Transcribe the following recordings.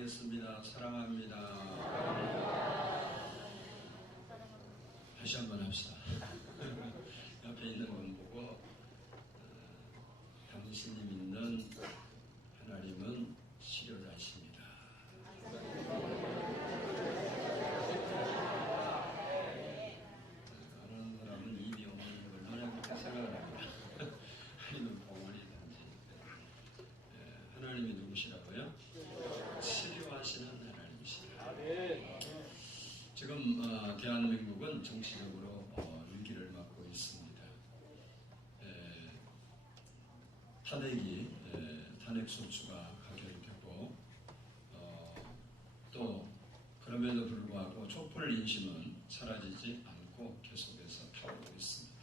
기도하겠습니다. 사랑합니다. 다시 한번 합시다. 옆에 있는 분 보고 당신이 믿는 하나님은 치료자이십니다. 다른 사람은 입이 없는 걸 너네 그렇게 생각을 합니다. 아니면 봉헌이든지. 하나님이 누구시라고요? 치료하시는 하나님이시다. 지금 대한민국은 정치적으로 위기를 맞고 있습니다. 탄핵소추가 가결되고 또 그럼에도 불구하고 촛불 인심은 사라지지 않고 계속해서 타오르고 있습니다.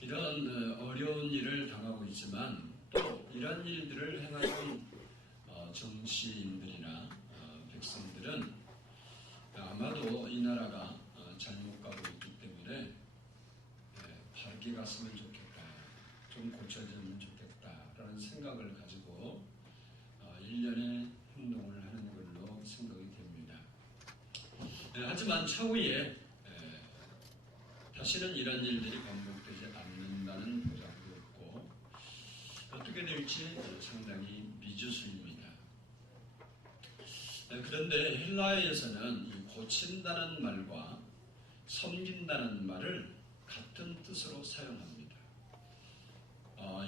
이런 어려운 일을 당하고 있지만 또 이런 일들을 행하는 정치인들이나 백성들은 아마도 이 나라가 잘못 가고 있기 때문에 바르게 갔으면 좋겠다, 좀 고쳐지면 좋겠다라는 생각을 가지고 일련의 행동을 하는 걸로 생각이 됩니다. 하지만 차후에 다시는 이런 일들이 반복되지 않는다는 보장도 없고 어떻게 될지 상당히 미지수입니다. 그런데 헬라어에서는 이 고친다는 말과 섬긴다는 말을 같은 뜻으로 사용합니다.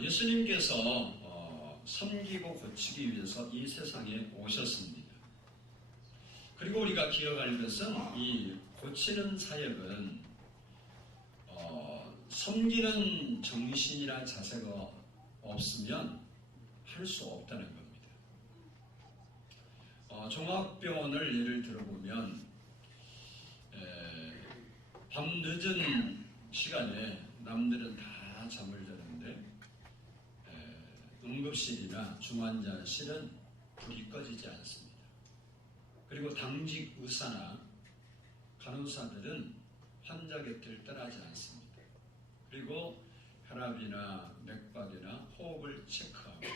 예수님께서 섬기고 고치기 위해서 이 세상에 오셨습니다. 그리고 우리가 기억할 것은 이 고치는 사역은 섬기는 정신이나 자세가 없으면 할 수 없다는 겁니다. 종합병원을 예를 들어보면 밤 늦은 시간에 남들은 다 잠을 자는데 응급실이나 중환자실은 불이 꺼지지 않습니다. 그리고 당직 의사나 간호사들은 환자 곁을 떠나지 않습니다. 그리고 혈압이나 맥박이나 호흡을 체크하고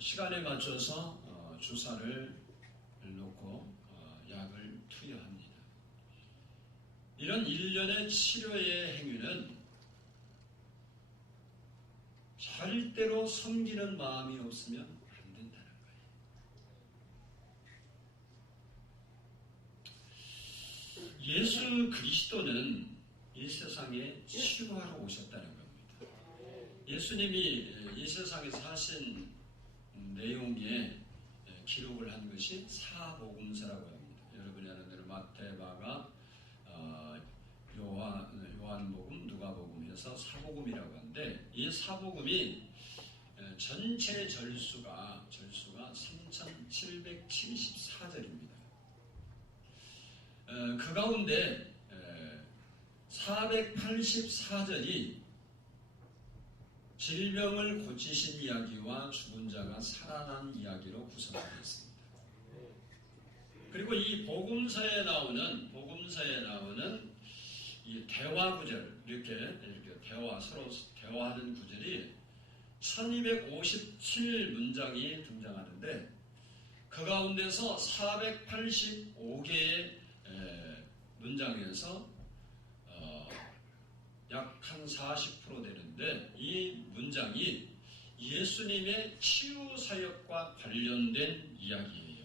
시간에 맞춰서 주사를 놓고 약을 투여합니다. 이런 일련의 치료의 행위는 절대로 섬기는 마음이 없으면 안 된다는 거예요. 예수 그리스도는 이 세상에 치유하러 오셨다는 겁니다. 예수님이 이 세상에서 하신 내용에 기록을 한 것이 사복음서라고 합니다. 여러분이 아는 대로 마태, 마가, 요한복음, 누가복음 해서 사복음이라고 하는데 이 사복음이 전체 절수가 3774절입니다. 그 가운데 484절이 질병을 고치신 이야기와 죽은 자가 살아난 이야기로 구성되어 있습니다. 그리고 이 복음서에 나오는 이 대화 구절, 이렇게 서로 대화하는 구절이 1257문장이 등장하는데 그 가운데서 485개의 문장에서 약 한 40% 되는데 이 문장이 예수님의 치유 사역과 관련된 이야기예요.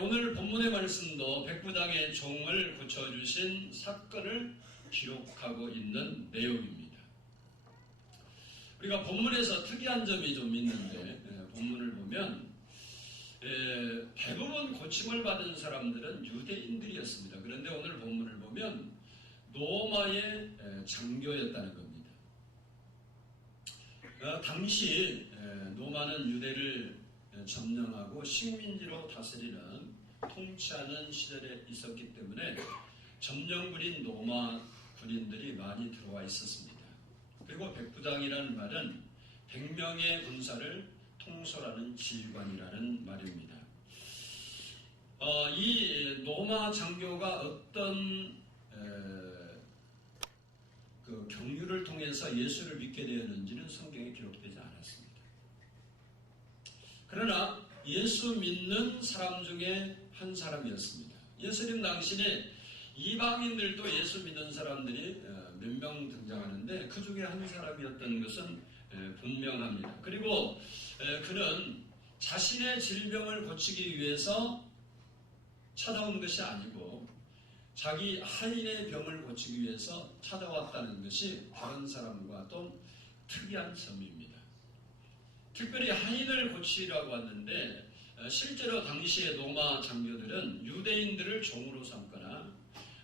오늘 본문의 말씀도 백부장의 종을 고쳐주신 사건을 기록하고 있는 내용입니다. 우리가 본문에서 특이한 점이 좀 있는데 본문을 보면 대부분 고침을 받은 사람들은 유대인들이었습니다. 그런데 오늘 본문을 보면 로마의 장교였다는 겁니다. 당시 로마는 유대를 점령하고 식민지로 다스리는 통치하는 시절에 있었기 때문에 점령군인 로마 군인들이 많이 들어와 있었습니다. 그리고 백부장이라는 말은 100명의 군사를 통솔하는 지휘관이라는 말입니다. 이 로마 장교가 어떤 그 경유를 통해서 예수를 믿게 되었는지는 성경에 기록되지 않았습니다. 그러나 예수 믿는 사람 중에 한 사람이었습니다. 예수님 당시에 이방인들도 예수 믿는 사람들이 몇 명 등장하는데 그 중에 한 사람이었던 것은 분명합니다. 그리고 그는 자신의 질병을 고치기 위해서 찾아온 것이 아니고 자기 하인의 병을 고치기 위해서 찾아왔다는 것이 다른 사람과 또 특이한 점입니다. 특별히 하인을 고치라고 왔는데 실제로 당시의 로마 장교들은 유대인들을 종으로 삼거나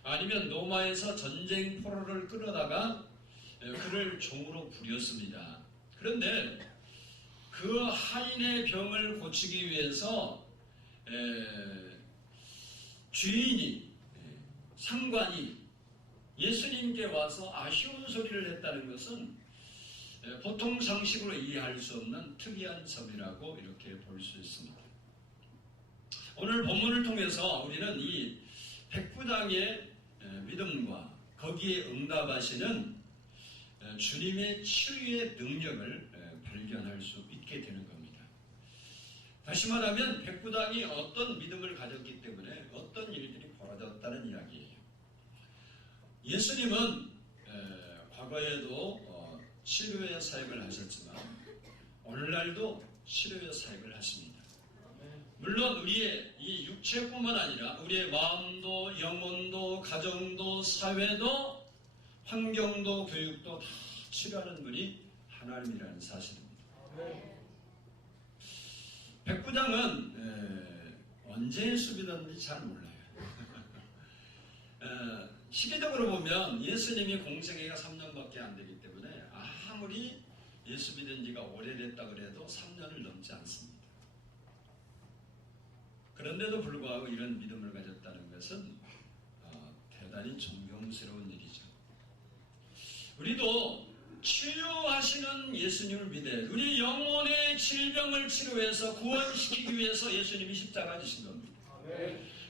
아니면 로마에서 전쟁 포로를 끌어다가 그를 종으로 부렸습니다. 그런데 그 하인의 병을 고치기 위해서 주인이 상관이 예수님께 와서 아쉬운 소리를 했다는 것은 보통 상식으로 이해할 수 없는 특이한 점이라고 이렇게 볼 수 있습니다. 오늘 본문을 통해서 우리는 이 백부장의 믿음과 거기에 응답하시는 주님의 치유의 능력을 발견할 수 있게 되는 겁니다. 다시 말하면 백부장이 어떤 믿음을 가졌기 때문에 어떤 일들이 벌어졌다는 이야기예요. 예수님은 과거에도 치료의 사역을 하셨지만 오늘날도 치료의 사역을 하십니다. 물론 우리의 이 육체뿐만 아니라 우리의 마음도 영혼도 가정도 사회도 환경도 교육도 다 치료하는 분이 하나님이라는 사실입니다. 백부장은 언제 예수믿었는지 잘 몰라요. 시기적으로 보면 예수님이 공생애가 3년밖에 안 되기 때문에 아무리 예수 믿은 지가 오래됐다 그래도 3년을 넘지 않습니다. 그런데도 불구하고 이런 믿음을 가졌다는 것은 대단히 존경스러운 일이죠. 우리도 치료하시는 예수님을 믿어야 우리 영혼의 질병을 치료해서 구원시키기 위해서 예수님이 십자가 지신 겁니다.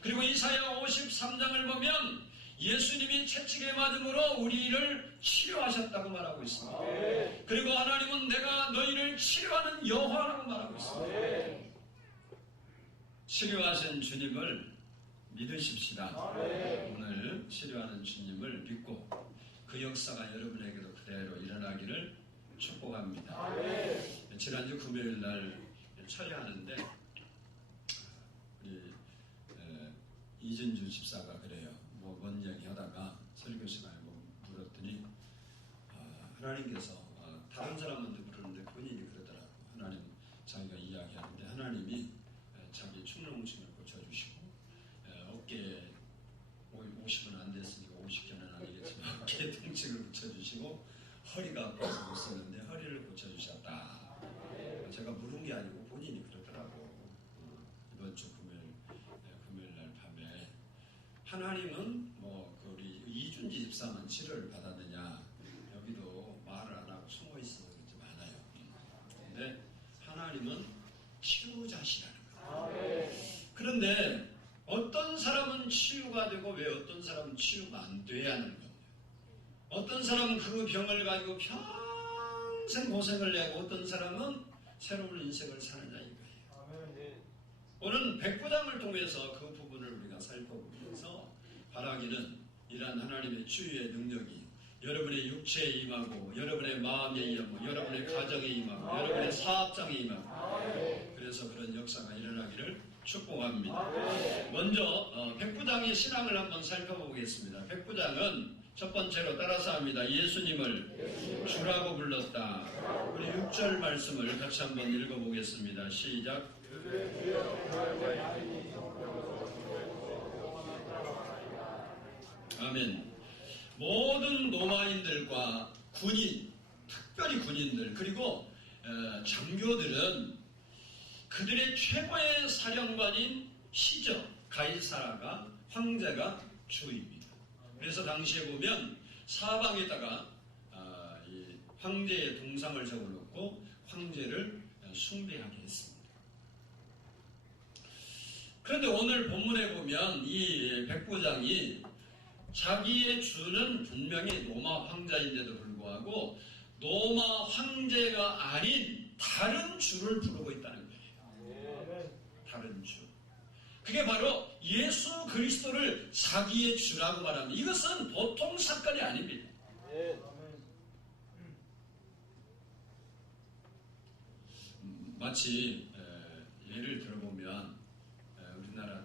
그리고 이사야 53장을 보면 예수님이 채찍에 맞음으로 우리를 치료하셨다고 말하고 있습니다. 그리고 하나님은 내가 너희를 치료하는 여호와라고 말하고 있습니다. 치료하신 주님을 믿으십시다. 오늘 치료하는 주님을 믿고 그 역사가 여러분에게도 그대로 일어나기를 축복합니다. 지난주 금요일 날 철야하는데 우리 이진주 집사가 그래요. 뭔 얘기 하다가 설교 시간에 물었더니 하나님께서 다른 사람한테 물었는데 본인이 그러더라고. 하나님 자기가 이야기하는데 하나님이 자기 축농증을 고쳐주시고 어깨에 50은 안 됐으니까 50견은 아니겠지만 어깨 통증을 고쳐주시고 허리가 아파서 못 썼는데 허리를 고쳐주셨다. 제가 물은 게 아니고 본인이 그러더라고. 이번 주 금요일 날 밤에 하나님은 우리 이준지 집사만 치료를 받았느냐, 여기도 말을 안 하고 숨어 있어서 그렇지 많아요. 근데 하나님은 치료자시라는 거예요. 그런데 어떤 사람은 치유가 되고 왜 어떤 사람은 치유가 안 돼야 하는 겁니다. 어떤 사람은 그 병을 가지고 평생 고생을 내고 어떤 사람은 새로운 인생을 사느냐 이거예요. 오늘 백부장을 통해서 그 부분을 우리가 살펴보면서 바라기는 이러한 하나님의 치유의 능력이 여러분의 육체에 임하고 여러분의 마음에 임하고 여러분의 가정에 임하고 여러분의 사업장에 임하고 그래서 그런 역사가 일어나기를 축복합니다. 먼저 백부장의 신앙을 한번 살펴보겠습니다. 백부장은 첫 번째로 따라서 합니다. 예수님을 주라고 불렀다. 우리 6절 말씀을 같이 한번 읽어보겠습니다. 시작. 아멘. 모든 로마인들과 군인, 특별히 군인들 그리고 장교들은 그들의 최고의 사령관인 시저 가이사라가 황제가 주입니다. 그래서 당시에 보면 사방에다가 이 황제의 동상을 적어놓고 황제를 숭배하게 했습니다. 그런데 오늘 본문에 보면 이 백부장이 자기의 주는 분명히 로마 황제인데도 불구하고 로마 황제가 아닌 다른 주를 부르고 있다는 거예요. 다른 주. 그게 바로 예수 그리스도를 자기의 주라고 말합니다. 이것은 보통 사건이 아닙니다. 마치 예를 들어보면 우리나라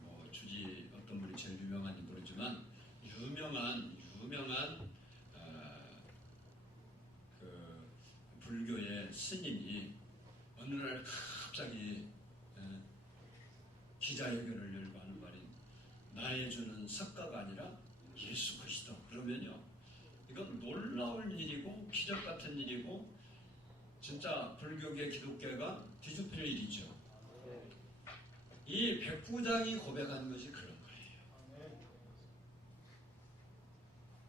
뭐 주지 어떤 분이 제일 유명한지 모르지만 유명한 그 불교의 스님이 어느 날 갑자기 기자회견을 열고 하는 말이 나의 주는 석가가 아니라 예수 그리스도. 그러면요, 이건 놀라울 일이고 기적 같은 일이고 진짜 불교계 기독교가 뒤집힐 일이죠. 이 백부장이 고백한 것이 그런 거예요.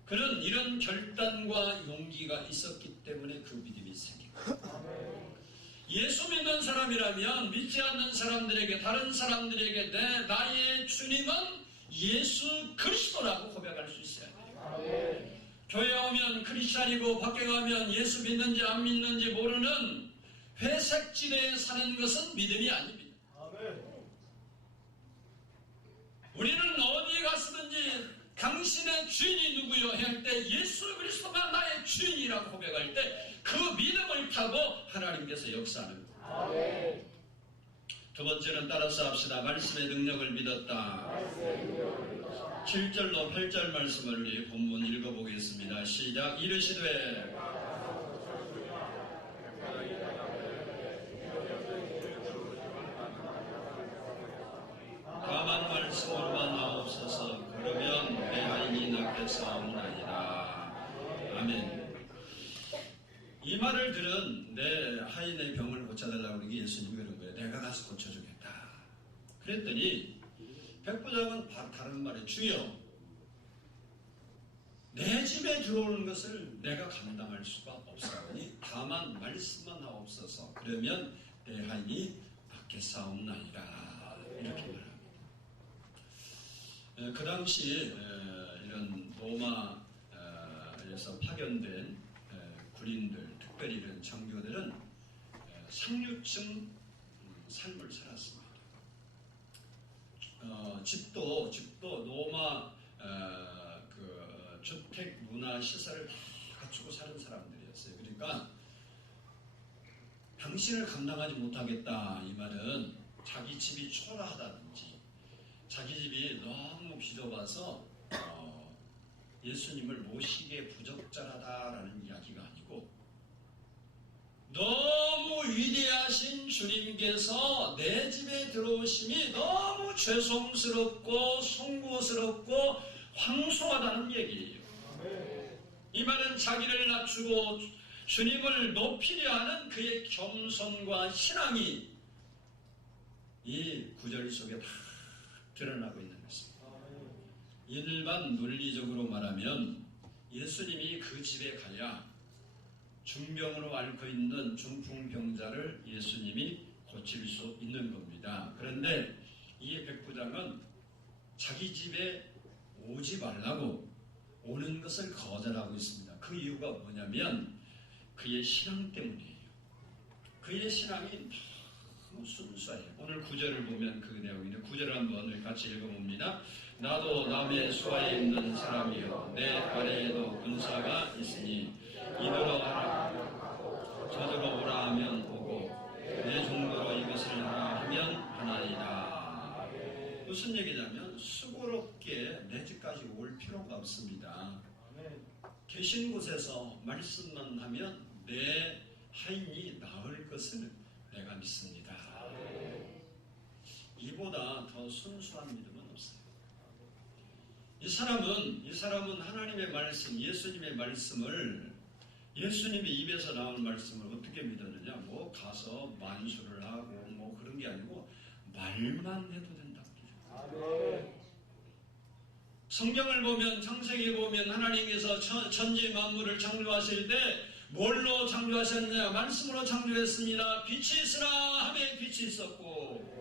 그런 이런 결단과 용기가 있었기 때문에 그 믿음이 생긴 거예요. 예수 믿는 사람이라면 믿지 않는 사람들에게, 다른 사람들에게 나의 주님은 예수 그리스도라고 고백할 수 있어야 돼요. 교회 오면 크리스찬이고 밖에 가면 예수 믿는지 안 믿는지 모르는 회색지대에 사는 것은 믿음이 아닙니다. 우리는 어디에 갔든지 당신의 주인이 누구요? 할 때 예수 그리스도가 나의 주인이라고 고백할 때 그 믿음을 타고 하나님께서 역사하는 거예요. 두 번째는 따라서 합시다. 말씀의 능력을 믿었다. 7절로 8절 말씀을 우리 본문 읽어보겠습니다. 시작. 이르시되 다만 말씀으로만 나옵소서. 그러면 내 하인이 낫게 싸움나이다. 아멘. 이 말을 들은 내 하인의 병을 고쳐달라고 하는 게 예수님이 그런 거예요. 내가 가서 고쳐주겠다. 그랬더니 백부장은 다른 말에 주여 내 집에 들어오는 것을 내가 감당할 수가 없사오니 다만 말씀만 하옵소서. 그러면 내 하인이 받겠사옵나이다. 이렇게 말합니다. 그 당시 이런 로마에서 파견된 군인들, 특별히 이런 장교들은 상류층 삶을 살았습니다. 집도 로마 그 주택 문화 시설을 다 갖추고 사는 사람들이었어요. 그러니까 당신을 감당하지 못하겠다 이 말은 자기 집이 초라하다든지 자기 집이 너무 비좁아서 예수님을 모시기에 부적절하다라는 이야기가 아니고 너무 위대하신 주님께서 내 집에 들어오심이 너무 죄송스럽고 송구스럽고 황송하다는 얘기예요. 이 말은 자기를 낮추고 주님을 높이려 하는 그의 겸손과 신앙이 이 구절 속에 다 드러나고 있는 것입니다. 일반 논리적으로 말하면 예수님이 그 집에 가야 중병으로 앓고 있는 중풍병자를 예수님이 고칠 수 있는 겁니다. 그런데 이 백부장은 자기 집에 오지 말라고 오는 것을 거절하고 있습니다. 그 이유가 뭐냐면 그의 신앙 때문이에요. 그의 신앙이 너무 순수해요. 오늘 구절을 보면 그 내용인데 구절을 한번 같이 읽어봅니다. 나도 남의 수하에 있는 사람이요 내 아래에도 군사가 있으니 이더러 하라 저더러 오라 하면 오고 내 종로로 이것을 하라 하면 하나이다. 무슨 얘기냐면 수고롭게 내 집까지 올 필요가 없습니다. 계신 곳에서 말씀만 하면 내 하인이 나을 것을 내가 믿습니다. 이보다 더 순수한 믿음은 없어요. 이 사람은 하나님의 말씀, 예수님의 말씀을 예수님의 입에서 나온 말씀을 어떻게 믿었느냐? 뭐 가서 만수를 하고 뭐 그런 게 아니고 말만 해도 된다. 성경을 보면 창세기 보면 하나님께서 천지 만물을 창조하실 때 뭘로 창조하셨느냐? 말씀으로 창조했습니다. 빛이 있으라 하매 빛이 있었고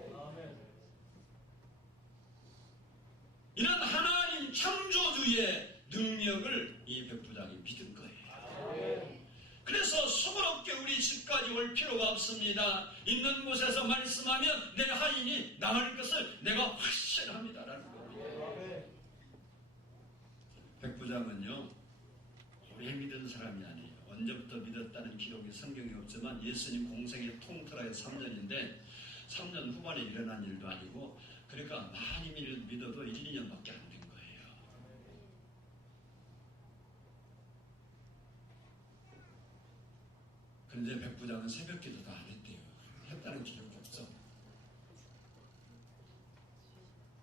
이런 하나님 창조주의 능력을 이 백부장이 믿은 거예요. 그래서 수고롭게 우리 집까지 올 필요가 없습니다. 있는 곳에서 말씀하면 내 하인이 나을 것을 내가 확신합니다라는 겁니다. 백부장은요, 오래 믿은 사람이 아니에요. 언제부터 믿었다는 기록이 성경에 없지만 예수님 공생의 통틀어야 3년인데 3년 후반에 일어난 일도 아니고, 그러니까 많이 믿어도 1, 2년밖에 안 된 거예요. 그런데 백부장은 새벽 기도도 안 했대요. 했다는 기록이 없어.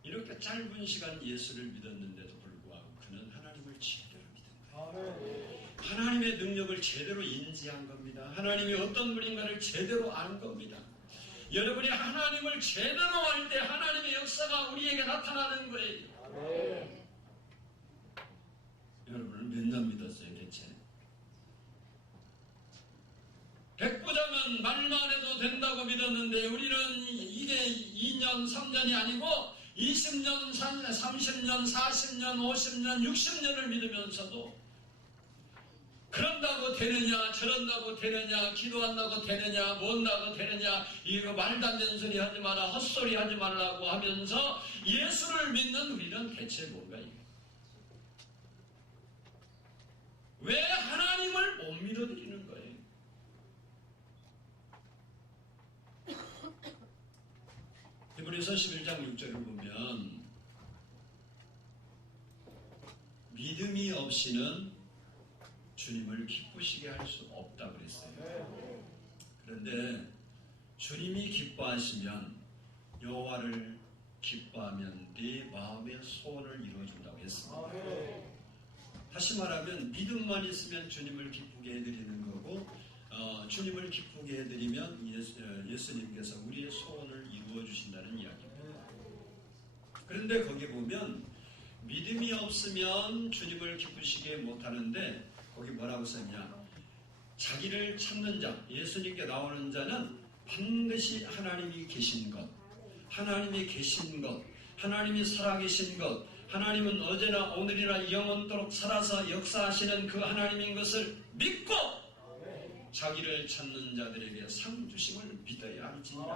이렇게 짧은 시간 예수를 믿었는데도 불구하고 그는 하나님을 제대로 믿은 거예요. 하나님의 능력을 제대로 인지한 겁니다. 하나님이 어떤 분인가를 제대로 아는 겁니다. 여러분이 하나님을 제대로 알 때 하나님의 역사가 우리에게 나타나는 거예요. 여러분은 몇 년 믿었어요, 대체? 백부장은 말만 해도 된다고 믿었는데 우리는 이게 2년, 3년이 아니고 20년, 30년, 40년, 50년, 60년을 믿으면서도 그런다고 되느냐, 저런다고 되느냐, 기도한다고 되느냐, 뭔다고 되느냐, 이거 말도 안 되는 소리 하지 마라, 헛소리 하지 말라고 하면서 예수를 믿는 우리는 대체 뭔가요? 왜 하나님을 못 믿어드리는 거예요? 히브리서 11장 6절을 보면 믿음이 없이는 주님을 기쁘시게 할 수 없다 그랬어요. 그런데 주님이 기뻐하시면 여호와를 기뻐하면 네 마음의 소원을 이루어준다고 했습니다. 다시 말하면 믿음만 있으면 주님을 기쁘게 해드리는 거고, 주님을 기쁘게 해드리면 예수님께서 우리의 소원을 이루어주신다는 이야기입니다. 그런데 거기 보면 믿음이 없으면 주님을 기쁘시게 못하는데 거기 뭐라고 썼냐? 자기를 찾는 자, 예수님께 나오는 자는 반드시 하나님이 계신 것, 하나님이 계신 것, 하나님이 살아계신 것, 하나님은 어제나 오늘이나 영원토록 살아서 역사하시는 그 하나님인 것을 믿고 자기를 찾는 자들에게 상 주심을 믿어야 할지니라.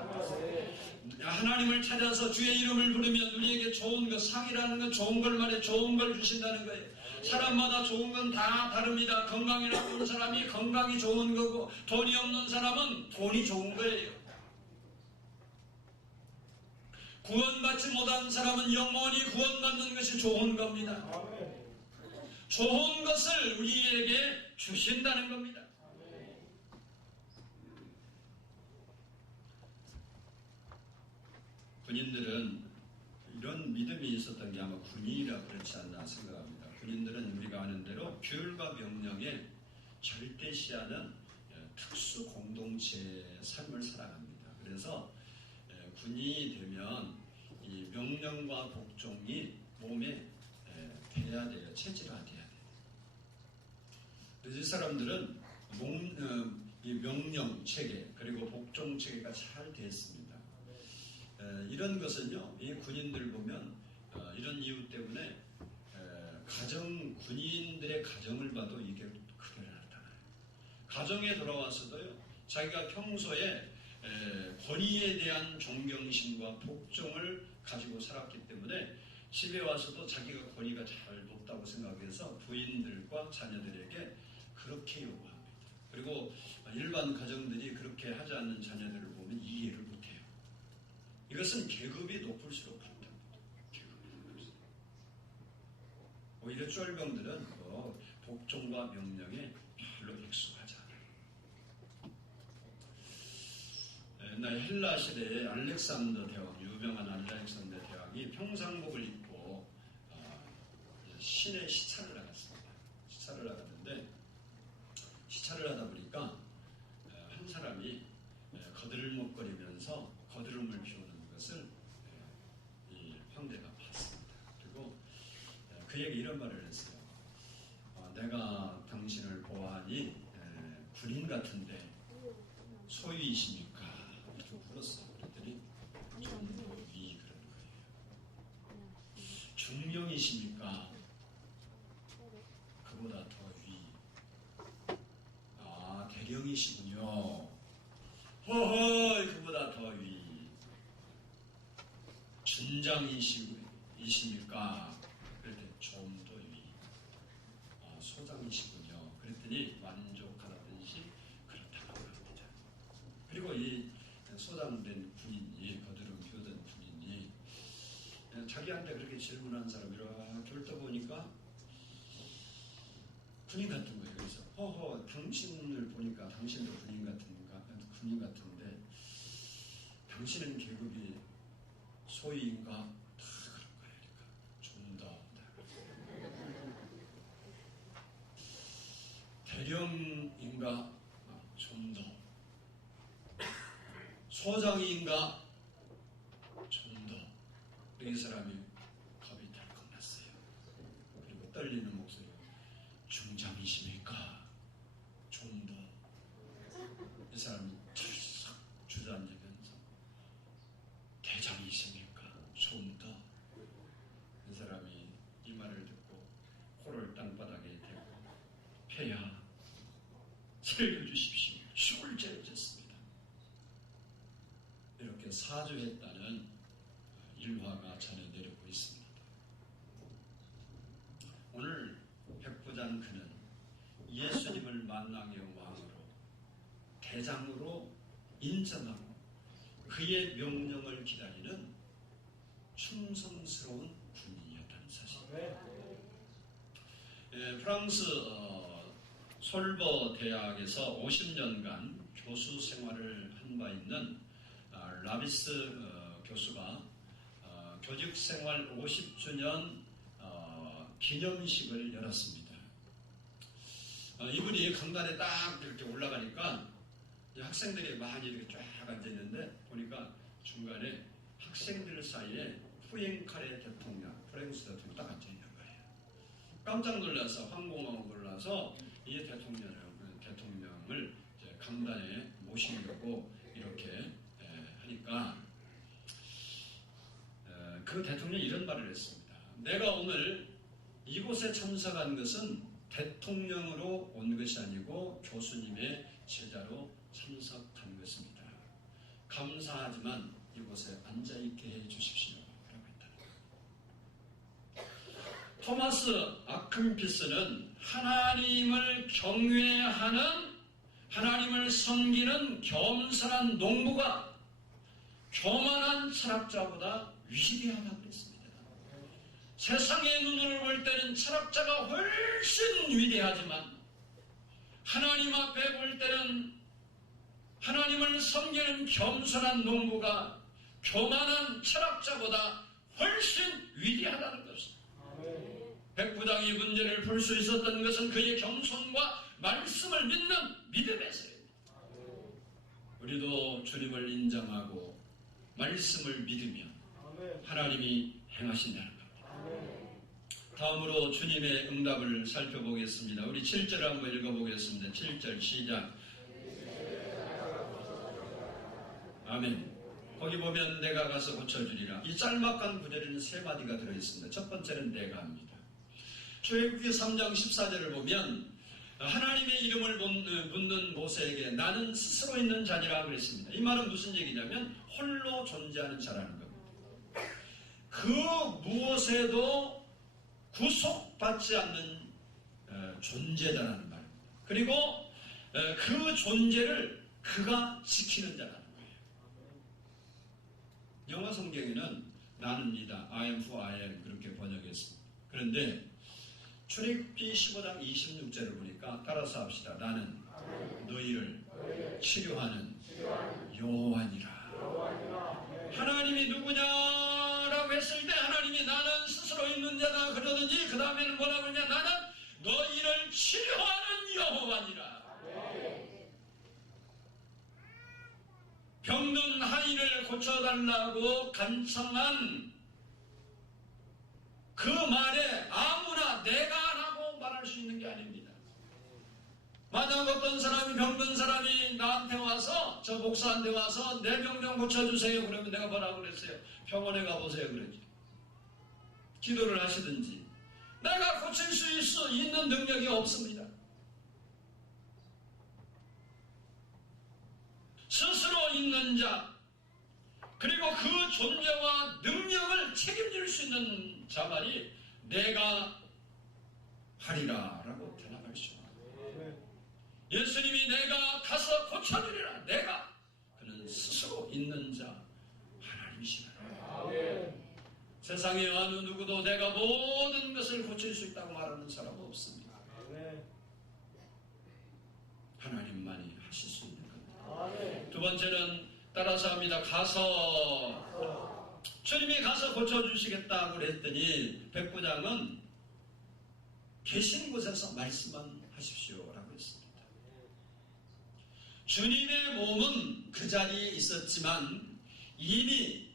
하나님을 찾아서 주의 이름을 부르면 우리에게 좋은 것, 상이라는 건 좋은 걸 말해, 좋은 걸 주신다는 거예요. 사람마다 좋은 건 다 다릅니다. 건강이 나쁜 사람이 건강이 좋은 거고, 돈이 없는 사람은 돈이 좋은 거예요. 구원받지 못한 사람은 영원히 구원받는 것이 좋은 겁니다. 좋은 것을 우리에게 주신다는 겁니다. 군인들은 이런 믿음이 있었던 게 아마 군인이라 그렇지 않나 생각합니다. 군인들은 우리가 아는 대로 규율과 명령에 절대시하는 특수 공동체의 삶을 살아갑니다. 그래서 군인이 되면 이 명령과 복종이 몸에 배야 돼요. 체질화돼야 돼요. 그래서 이 사람들은 이 명령 체계 그리고 복종 체계가 잘 되어 있습니다. 이런 것은요, 이 군인들 보면 이런 이유 때문에 군인들의 가정을 봐도 이게 그대로 나타나요. 가정에 돌아와서도요, 자기가 평소에 권위에 대한 존경심과 복종을 가지고 살았기 때문에 집에 와서도 자기가 권위가 잘 높다고 생각해서 부인들과 자녀들에게 그렇게 요구합니다. 그리고 일반 가정들이 그렇게 하지 않는 자녀들을 보면 이해를 못해요. 이것은 계급이 높을수록 그렇답니다. 계급이 높을수록. 오히려 쫄병들은 복종과 명령에 별로 익숙하지 않아요. 옛날 헬라 시대에 알렉산더 대왕, 유명한 알렉산더 대왕이 평상복을 입고 시내 시찰을 나갔습니다. 시찰을 나갔는데 시찰을 하다 보니까 한 사람이 거들먹거리면서 거드름을 피우는 것을 이 황제가 봤습니다. 그리고 그에게 이런 말을 했어요. 내가 당신을 보아하니 군인 같은데 소위이십니까? 이렇게 물었어요. 그랬더니 좀 위 그런 거예요. 중령이십니까? 그보다 더 위. 대령이시군요. 허허 그보다 더 위 준장이십니까? 그랬더니 좀 더 위 소장이시군요. 그랬더니 만족하다든지 그렇다고 합니다. 그리고 이 소장된 군인이 거드름 피우던 군인이 자기한테 그렇게 질문한 사람 이렇게 훑어보니까 군인 같은 거예요. 그래서 허허 당신을 보니까 당신도 군인 같은데 당신은 계급이 소위인가? 다 그런 거예요. 그러니까 좀 더 대령인가? 좀 더 소장인가? 좀 더. 이 사람이 겁이 덜컥 났어요. 그리고 떨리는 목소리로 중장이십니까? 좀 더. 이 사람이 털썩 주저앉으면서 대장이십니까? 좀 더. 이 사람이 이 말을 듣고 코를 땅바닥에 대고 폐하 살려주십시오. 죽을 죄를 졌습니다. 이렇게 사주했다는 일화가 전해 내려오고 있습니다. 오늘 백부장 그는 예수님을 만왕의 왕으로 대장으로 인정하고 그의 명령을 기다리는 충성스러운 군인이었다는 사실. 프랑스 솔버 대학에서 50년간 교수 생활을 한 바 있는 라비스 교수가 교직 생활 50주년 기념식을 열었습니다. 이분이 강단에 딱 이렇게 올라가니까 학생들이 많이 이렇게 쫙 앉아있는데 보니까 중간에 학생들 사이에 푸엥카레 대통령, 프랑스 대통령이 딱 앉아있는 거예요. 깜짝 놀라서 황공하고 놀라서 이 대통령을 이제 강단에 모시려고 이렇게 하니까 그 대통령이 이런 말을 했습니다. 내가 오늘 이곳에 참석한 것은 대통령으로 온 것이 아니고 교수님의 제자로 참석한 것입니다. 감사하지만 이곳에 앉아있게 해주십시오. 라고 했다. 토마스 아큼피스는 하나님을 경외하는, 하나님을 섬기는 겸손한 농부가 교만한 철학자보다 위대하다고 그랬습니다. 세상의 눈으로 볼 때는 철학자가 훨씬 위대하지만 하나님 앞에 볼 때는 하나님을 섬기는 겸손한 농부가 교만한 철학자보다 훨씬 위대하다는 것입니다. 백부장이 문제를 풀 수 있었던 것은 그의 겸손과 말씀을 믿는 믿음에서입니다. 우리도 주님을 인정하고 말씀을 믿으면 하나님이 행하신다는 겁니다. 다음으로 주님의 응답을 살펴보겠습니다. 우리 7절 한번 읽어보겠습니다. 7절 시작. 아멘. 거기 보면 내가 가서 고쳐주리라. 이 짤막한 구절에는 세 마디가 들어있습니다. 첫 번째는 내가 합니다. 출애굽기 3장 14절을 보면 하나님의 이름을 묻는 모세에게 나는 스스로 있는 자니라 그랬습니다. 이 말은 무슨 얘기냐면 홀로 존재하는 자라는 겁니다. 그 무엇에도 구속받지 않는 존재자라는 말입니다. 그리고 그 존재를 그가 지키는 자라는 거예요. 영어 성경에는 나는이다, I am who I am 그렇게 번역했습니다. 그런데 출애굽기 15장 26절을 보니까 따라서 합시다. 나는 너희를 치료하는 여호와니라. 하나님이 누구냐라고 했을 때 하나님이 나는 스스로 있는 자다 그러더니 그 다음에는 뭐라고 하냐? 나는 너희를 치료하는 여호와니라. 병든 하인을 고쳐달라고 간청한 그 말에 아무나 내가라고 말할 수 있는 게 아닙니다. 만약 어떤 사람이 병든 사람이 나한테 와서 저 목사한테 와서 내 병 좀 고쳐주세요. 그러면 내가 뭐라고 그랬어요? 병원에 가보세요. 그러지. 기도를 하시든지. 내가 고칠 수 있는 능력이 없습니다. 스스로 있는 자, 그리고 그 존재와 능력을 책임질 수 있는 자만이 내가 하리라 라고 대답하시오. 예수님이 내가 가서 고쳐주리라. 내가. 그는 스스로 있는 자 하나님이시라. 세상에 어느 누구도 내가 모든 것을 고칠 수 있다고 말하는 사람은 없습니다. 하나님만이 하실 수 있는 겁니다. 두 번째는 따라서 합니다. 가서 주님이 가서 고쳐주시겠다고 그랬더니 백부장은 계신 곳에서 말씀만 하십시오 라고 했습니다. 주님의 몸은 그 자리에 있었지만 이미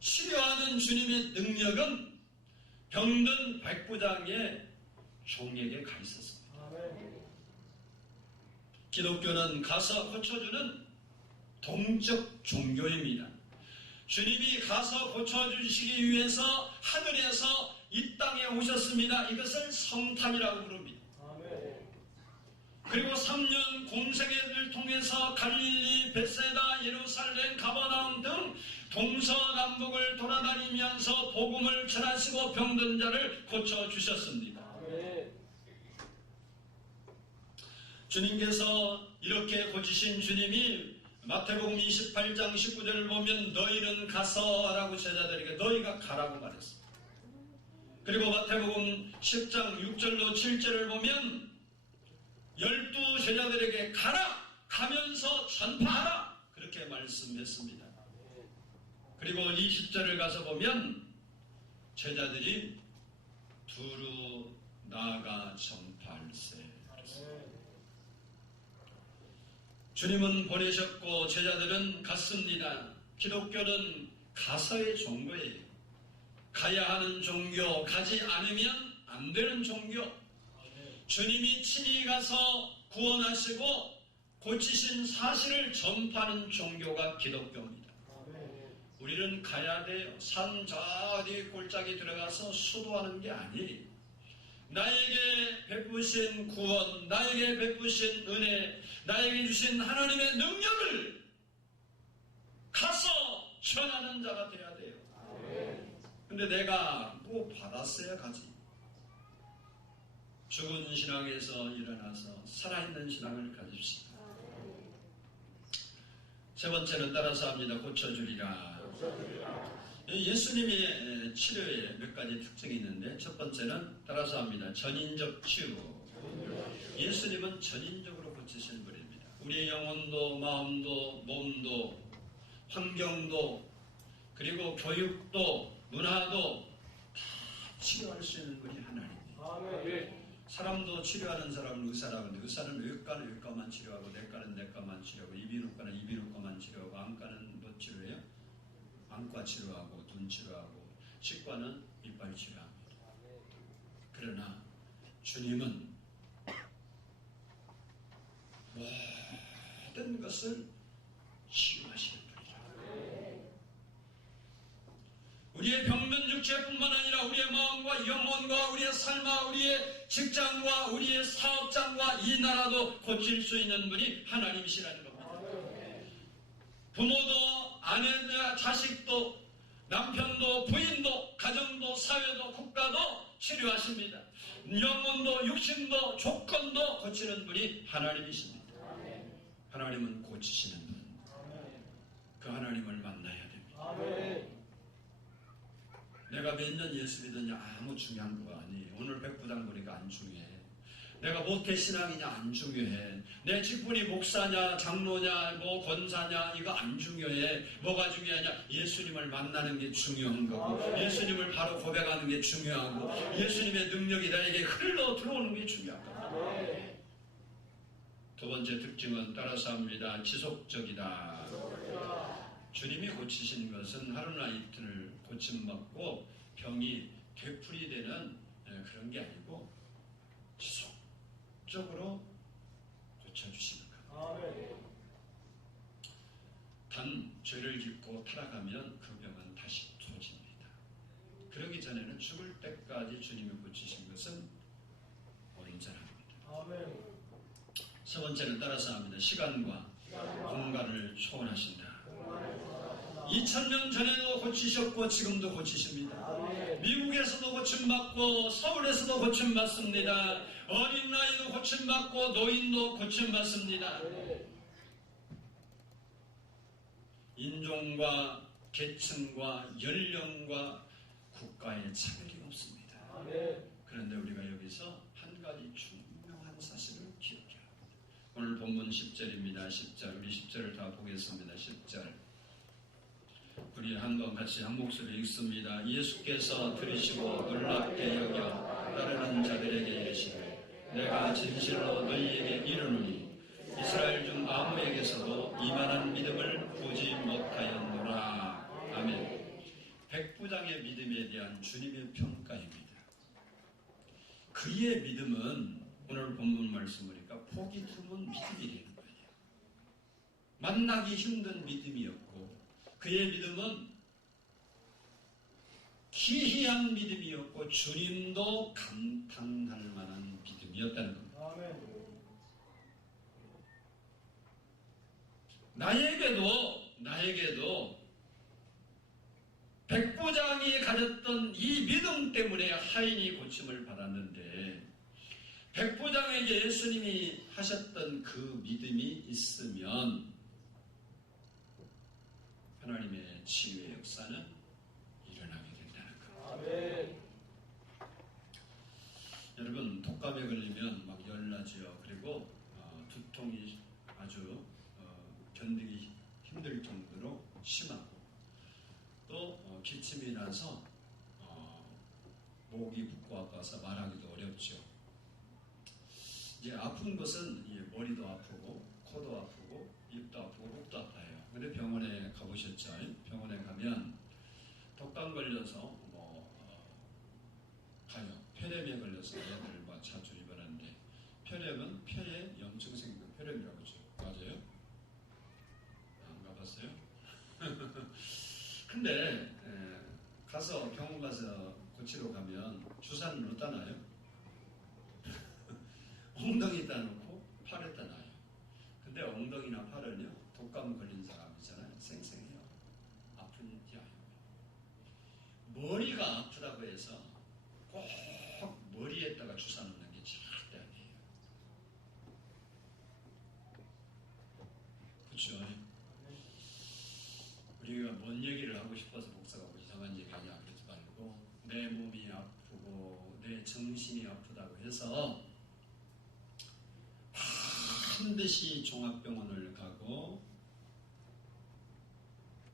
치료하는 주님의 능력은 병든 백부장의 종에게 가 있었습니다. 기독교는 가서 고쳐주는 동적 종교입니다. 주님이 가서 고쳐주시기 위해서 하늘에서 이 땅에 오셨습니다. 이것을 성탄이라고 부릅니다. 그리고 3년 공생애를 통해서 갈릴리, 벳세다, 예루살렘, 가버나움 등 동서남북을 돌아다니면서 복음을 전하시고 병든 자를 고쳐주셨습니다. 주님께서 이렇게 고치신 주님이 마태복음 28장 19절을 보면 너희는 가서 라고 제자들에게 너희가 가라고 말했습니다. 그리고 마태복음 10장 6절로 7절을 보면 12 제자들에게 가라! 가면서 전파하라! 그렇게 말씀했습니다. 그리고 20절을 가서 보면 제자들이 두루 나아가 전파할세. 주님은 보내셨고 제자들은 갔습니다. 기독교는 가서의 종교예요. 가야 하는 종교, 가지 않으면 안 되는 종교. 주님이 친히 가서 구원하시고 고치신 사실을 전파하는 종교가 기독교입니다. 우리는 가야 돼요. 산 저 어디 골짜기 들어가서 수도하는 게 아니에요. 나에게 베푸신 구원, 나에게 베푸신 은혜, 나에게 주신 하나님의 능력을 가서 전하는 자가 돼야 돼요. 근데 내가 뭐 받았어야 가지. 죽은 신앙에서 일어나서 살아있는 신앙을 가집시다. 세 번째는 따라서 합니다. 고쳐주리라. 예수님의 치료에 몇 가지 특징이 있는데 첫 번째는 따라서 합니다. 전인적 치유. 예수님은 전인적으로 고치시는 분입니다. 우리의 영혼도 마음도 몸도 환경도 그리고 교육도 문화도 다 치료할 수 있는 분이 하나님입니다. 사람도 치료하는 사람은 의사라고 하는데 의사는 외과는 외과만 치료하고 내과는 내과만 치료하고 이비인후과는 이비인후과만 치료하고 안과는 뭐 치료해요? 안과 치료하고 눈 치료하고 치과는 이빨 치료합니다. 그러나 주님은 모든 것을 치유하시는 분이라. 우리의 병든 육체뿐만 아니라 우리의 마음과 영혼과 우리의 삶과 우리의 직장과 우리의 사업장과 이 나라도 고칠 수 있는 분이 하나님이시라는 겁니다. 부모도 아내나 자식도 남편도 부인도 가정도 사회도 국가도 치료하십니다. 영혼도 육신도 조건도 고치는 분이 하나님이십니다. 하나님은 고치시는 분. 그 하나님을 만나야 됩니다. 내가 몇 년 예수 믿었냐 아무 중요한 거 아니에요. 오늘 백부장 보니까 안 중요해. 내가 모태신앙이냐 안 중요해. 내 직분이 목사냐 장로냐 뭐 권사냐 이거 안 중요해. 뭐가 중요하냐 예수님을 만나는 게 중요한 거고 예수님을 바로 고백하는 게 중요하고 예수님의 능력이 나에게 흘러 들어오는 게 중요한 거고. 두 번째 특징은 따라서 합니다. 지속적이다. 주님이 고치신 것은 하루나 이틀 고침받고 병이 되풀이 되는 그런 게 아니고 지속적으로 고쳐주시는 겁니다. 단 죄를 짓고 타락하면 그 병은 다시 터집니다. 그러기 전에는 죽을 때까지 주님이 고치신 것은 온전합니다. 세 번째는 따라서 합니다. 시간과 공간을 우리를 소원하신다. 2000년 전에도 고치셨고 지금도 고치십니다. 미국에서도 고침받고 서울에서도 고침받습니다. 어린 나이도 고침받고 노인도 고침받습니다. 인종과 계층과 연령과 국가의 차별이 없습니다. 그런데 우리가 여기서 한 가지 중요한 사실을 기억해야 합니다. 오늘 본문 10절입니다. 10절, 우리 10절을 다 보겠습니다. 10절. 우리 한번 같이 한 목소리 읽습니다. 예수께서 들으시고 놀랍게 여겨 따르는 자들에게 이르시되 내가 진실로 너희에게 이르노니 이스라엘 중 아무에게서도 이만한 믿음을 보지 못하였노라. 아멘. 백부장의 믿음에 대한 주님의 평가입니다. 그의 믿음은 오늘 본문 말씀 보니까 보기 드문 믿음이 되는 거예요. 만나기 힘든 믿음이었고 그의 믿음은 기이한 믿음이었고 주님도 감탄할 만한 믿음이었다는 겁니다. 나에게도 백부장이 가졌던 이 믿음 때문에 하인이 고침을 받았는데 백부장에게 예수님이 하셨던 그 믿음이 있으면 하나님의 치유의 역사는 일어나게 된다는 겁니다. 여러분 독감에 걸리면 막 열나지요. 그리고 두통이 아주 견디기 힘들 정도로 심하고 또 기침이 나서 목이 붓고 아파서 말하기도 어렵죠. 이제 아픈 것은 머리도 아프고 코도 아프고 입도 아프고 목도 아파요. 근데 병원에 가보셨죠? 병원에 가면 독감 걸려서 가요. 폐렴에 걸려서 애들 자주 입원하는데 폐렴은 폐에 염증 생기고 폐렴이라고 하죠. 맞아요? 안 가봤어요? 근데 가서 병원 가서 고치러 가면 주사는 어디다 놔요? 엉덩이에다 놓고 팔에다 놔요. 근데 엉덩이나 팔은요 독감 걸린 사람 있잖아요. 생생해요. 아픈지 알고. 머리가 아프다고 해서 꼭 머리에다가 주사 놓는 게 절대 아니에요. 그렇죠? 우리가 뭔 얘기를 하고 싶어서 목사가 뭐 이상한 얘기 하냐 그러지 말고 내 몸이 아프고 내 정신이 아프다고 해서 반드시 종합병원을 가고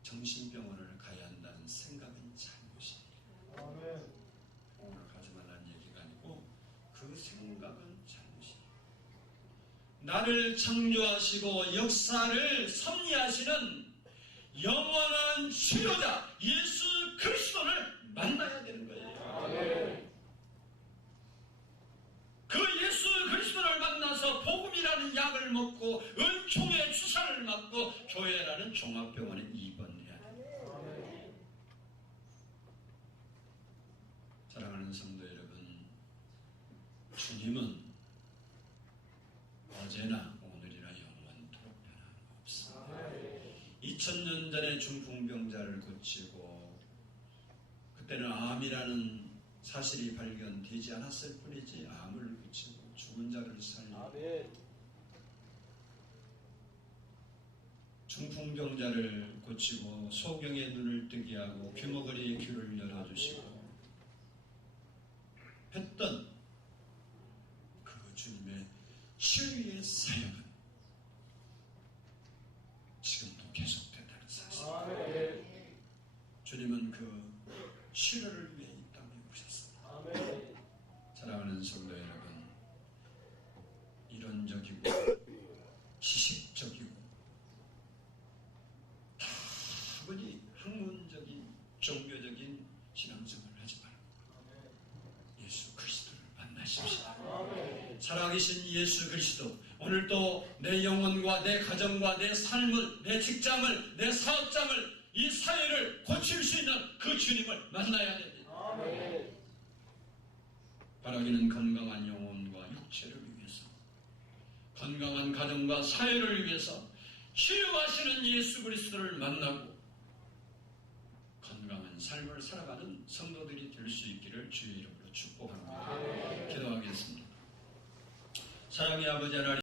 정신병원을 가야 한다는 생각은 잘못이에요. 병원을 가지 말라는 얘기가 아니고 그 생각은 잘못이에요. 나를 창조하시고 역사를 섭리하시는 영원한 치료자 예수 그리스도를 만나야 되는 거예요. 그 예수 그리스도를 만나서 복음이라는 약을 먹고 은총의 주사를 맞고 교회라는 종합병원에 입원해야 돼요. 사랑하는 성도 여러분, 주님은 어제나 오늘이나 영원토록 변함없습니다. 2000년 전에 중풍병자를 고치고 그때는 암이라는 사실이 발견되지 않았을 뿐이지 암을 고치고 죽은 자를 살리고 중풍병자를 고치고 소경의 눈을 뜨게 하고 귀머거리의 귀를 열어주시고 했던 그 주님의 치유의 사역은 지금도 계속된다는 사실. 주님은 그 치료를 위해 이 땅에 오셨습니다. 사랑하는 성도 여러분, 이론적이고 지식적이고 다분히 학문적인 종교적인 신앙생활을 하지 말고 예수 그리스도를 만나십시오. 살아계신 예수 그리스도, 오늘도 내 영혼과 내 가정과 내 삶을, 내 직장을, 내 사업장을, 이 사회를 고칠 수 있는 그 주님을 만나야 됩니다. 바라기는 건강한 영혼과 육체를 위해서, 건강한 가정과 사회를 위해서 치유하시는 예수 그리스도를 만나고 건강한 삶을 살아가는 성도들이 될 수 있기를 주의 이름으로 축복합니다. 기도하겠습니다. 사랑의 아버지 하나님,